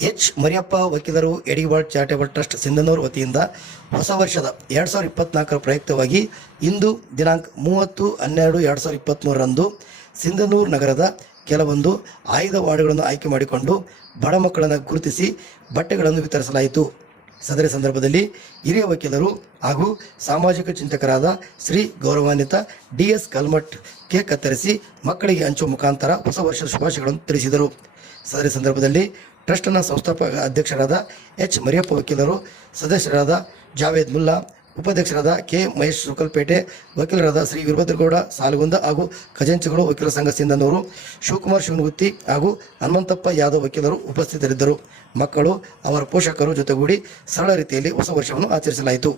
H Mariyappa ವಕೀಲರು ಎಡಿವಾಳ್ charitable trust Sindhanur ವತಿಯಿಂದ ಹೊಸ ವರ್ಷದ 2024 ಪ್ರಯುಕ್ತವಾಗಿ ಇಂದು ದಿನಾಂಕ 30/12/2023ರಂದು ಸಿಂಧನೂರು ನಗರದ ಕೆಲವೊಂದು ಆಯ್ದ ವಾರ್ಡ್ಗಳನ್ನು ಆಯ್ಕೆ ಮಾಡಿಕೊಂಡು ಬಡ ಮಕ್ಕಳನ್ನು ಗುರುತಿಸಿ ಬಟ್ಟೆಗಳನ್ನು ವಿತರಿಸಲಾಯಿತು. ಸದರಿ ಸಂದರ್ಭದಲ್ಲಿ ಹಿರಿಯ ವಕೀಲರು ಹಾಗೂ ಸಾಮಾಜಿಕ ಚಿಂತಕರಾದ ಶ್ರೀ ಗೌರವಾನ್ವಿತ DS ಕಲ್ಮಠ್ ಕೇಕ್ ಕತ್ತರಿಸಿ ಮಕ್ಕಳಿಗೆ ಹಂಚುವ ಮುಖಾಂತರ ಹೊಸ ವರ್ಷದ ಶುಭಾಶಯಗಳನ್ನು ತಿಳಿಸಿದರು. ಸದರಿ ಸಂದರ್ಭದಲ್ಲಿ ಟ್ರಸ್ಟ್ನ ಸಂಸ್ಥಾಪಕ ಅಧ್ಯಕ್ಷರಾದ ಎಚ್ ಮರಿಯಪ್ಪ ವಕೀಲರು, ಸದಸ್ಯರಾದ ಜಾವೇದ್ ಮುಲ್ಲಾ, ಉಪಾಧ್ಯಕ್ಷರಾದ ಕೆ ಮಹೇಶ್ ಸುಕಲ್ಪೇಟೆ, ವಕೀಲರಾದ ಶ್ರೀ ವೀರಭದ್ರಗೌಡ ಸಾಲಗುಂದ ಹಾಗೂ ಖಜಾಂಚಿಗಳು ವಕೀಲರ ಸಂಘ ಸಿಂಧನೂರು, ಶಿವಕುಮಾರ್ ಶಿವನಗುತ್ತಿ ಹಾಗೂ ಹನುಮಂತಪ್ಪ ಯಾದವ್ ವಕೀಲರು ಉಪಸ್ಥಿತರಿದ್ದರು. ಮಕ್ಕಳು ಅವರ ಪೋಷಕರು ಜೊತೆಗೂಡಿ ಸರಳ ರೀತಿಯಲ್ಲಿ ಹೊಸ ವರ್ಷವನ್ನು ಆಚರಿಸಲಾಯಿತು.